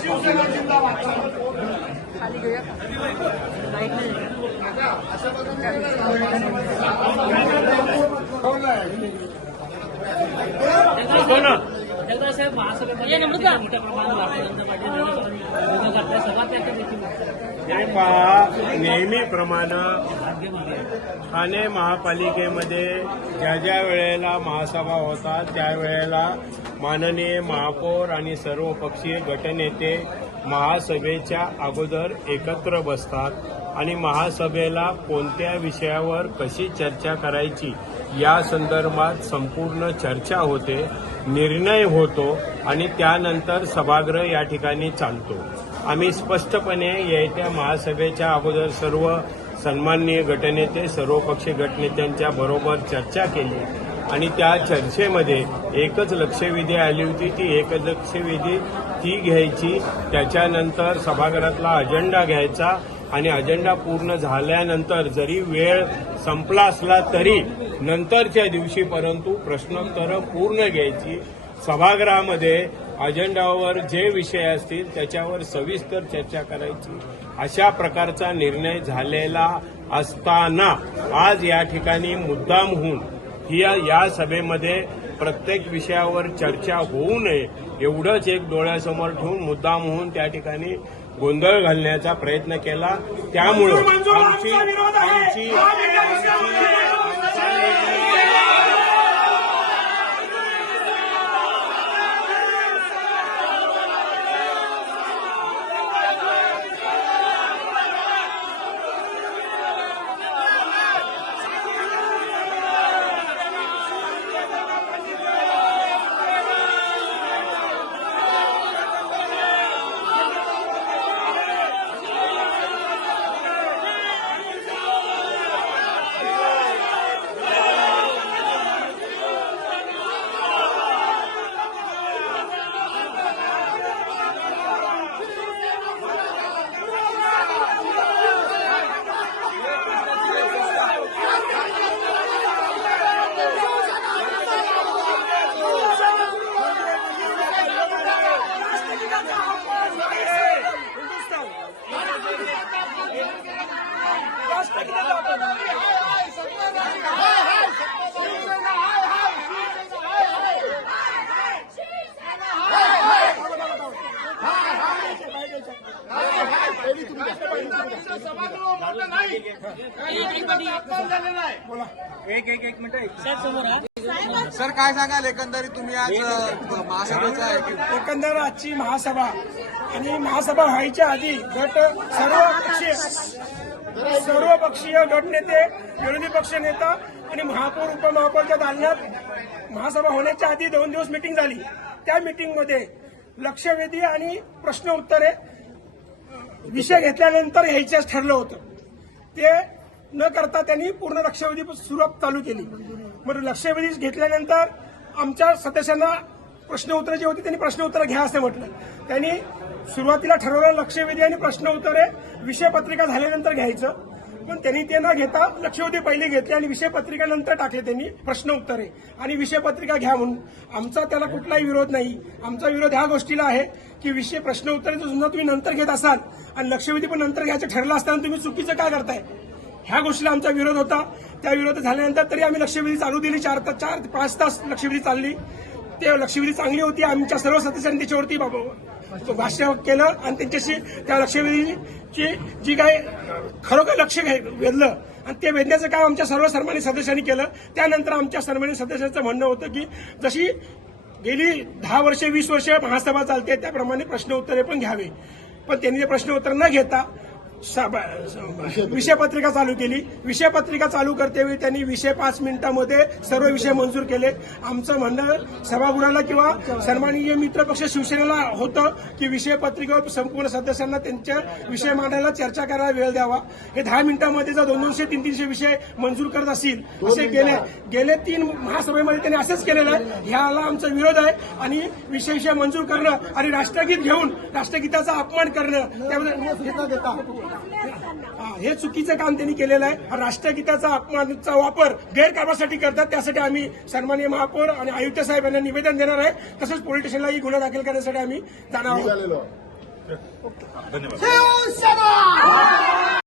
शिवसेना जिंदाबाद. साहेब महासभेमध्ये मोठ्या प्रमाणात नेहमीप्रमाणे ठाणे महापालिकेमध्ये ज्या ज्या वेळेला महासभा होतात त्यावेळेला माननीय महापौर आणि सर्वपक्षीय गटनेते महासभेच्या अगोदर एकत्र बसतात आणि महासभेला कोणत्या विषयावर कशी चर्चा करायची या संदर्भात संपूर्ण चर्चा होते, निर्णय होतो आणि त्यानंतर सभागृह या ठिकाणी चालतो. आम्ही स्पष्टपणे येत्या महासभेच्या अगोदर सर्व सन्माननीय गटनेते सर्वपक्षीय गटनेत्यांच्या बरोबर चर्चा केली आणि त्या चर्चेमध्ये एकच लक्षवेधी आली होती. ती एकच लक्षवेधी ती घ्यायची, त्याच्यानंतर सभागृहातला अजेंडा घ्यायचा आणि अजेंडा पूर्ण झाल्यानंतर जरी वेळ संपला असला तरी नंतरच्या दिवशी परंतु प्रश्नोत्तरं पूर्ण घ्यायची. सभागृहामध्ये अजेंडावर जे विषय असतील त्याच्यावर सविस्तर चर्चा करायची. अशा प्रकारचा निर्णय झालेला असताना आज या ठिकाणी मुद्दाम होऊन या सभेमध्ये प्रत्येक विषयावर चर्चा होऊ नये एवढंच एक डोळ्यासमोर ठेवून मुद्दाम होऊन त्या ठिकाणी गोंधळ घालण्याचा प्रयत्न केला. त्यामुळे सर काय सांगाल एकंदरीत तुम्ही आज महासभेचा एकंदर आजची महासभा आणि महासभा व्हायच्या आधी गट सर्वपक्षीय गटनेते विरोधी पक्ष नेता आणि महापौर उपमहापौरच्या दालनात महासभा होण्याच्या आधी 2 दिवस मीटिंग झाली. त्या मीटिंगमध्ये लक्षवेधी आणि प्रश्न उत्तरे विषय घेतल्यानंतर यायचंच ठरलं होतं. ते न करता त्यांनी पूर्ण लक्षवेधी सुरुवात चालू केली. मग लक्षवेधी घेतल्यानंतर आमच्या सदस्यांना प्रश्न उत्तरे जी होती त्यांनी प्रश्न उत्तरं घ्या असं म्हटलं. त्यांनी सुरुवातीला ठरवलं लक्षवेधी आणि प्रश्न उत्तरे विषय पत्रिका झाल्यानंतर घ्यायचं, पण त्यांनी ते न घेता लक्षवेधी पहिले घेतले आणि विषय पत्रिका नंतर टाकले त्यांनी प्रश्न उत्तरे आणि विषय पत्रिका घ्या म्हणून. आमचा त्याला कुठलाही विरोध नाही. आमचा विरोध ह्या गोष्टीला आहे की विषय प्रश्न उत्तरे सुद्धा तुम्ही नंतर घेत असाल आणि लक्षवेधी पण नंतर घ्यायचं ठरलं असताना तुम्ही चुकीचं काय करताय, ह्या गोष्टीला आमचा विरोध होता. त्या विरोध झाल्यानंतर तरी आम्ही लक्षवेधी चालू दिली. 4 ते 5 तास लक्षवेधी चालली. ते लक्षवेधी चांगली होती. आमच्या सर्व सदस्यांनी त्याच्यावरती भाष्य केलं आणि त्यांच्याशी त्या लक्षवेधीची जी काय खरोखर लक्ष वेधलं आणि ते वेधण्याचं काम आमच्या सर्व सन्मानित सदस्यांनी केलं. त्यानंतर आमच्या सन्मानित सदस्यांचं म्हणणं होतं की जशी गेली 10 वर्षे 20 वर्ष महासभा चालते त्याप्रमाणे प्रश्न उत्तरे पण घ्यावे, पण त्यांनी ते प्रश्न उत्तर न घेता विषय पत्रिका चालू केली. विषय पत्रिका चालू करतेवेळी त्यांनी विषय 5 मिनिटांमध्ये सर्व विषय मंजूर केले. आमचं म्हणणं सभागृहाला किंवा सन्माननीय मित्रपक्ष शिवसेनेला होतं की विषय पत्रिकेवर संपूर्ण सदस्यांना त्यांच्या विषय मांडायला चर्चा करायला वेळ द्यावा. हे 10 मिनिटांमध्ये जर 200 300 विषय मंजूर करत असतील असे गेले 3 महासभेमध्ये त्यांनी असंच केलेलं आहे. ह्याला आमचा विरोध आहे आणि विषय मंजूर करणं आणि राष्ट्रगीत घेऊन राष्ट्रगीताचा अपमान करणं त्यामध्ये हे चुकीचं काम त्यांनी केलेलं आहे. हा राष्ट्रगीताचा अपमानाचा वापर गैरकारभारासाठी करतात. त्यासाठी आम्ही सन्माननीय महापौर आणि आयुक्त साहेब यांना निवेदन देणार आहे. तसंच पोलीस स्टेशनलाही गुन्हा दाखल करण्यासाठी आम्ही जाणार आहोत. धन्यवाद.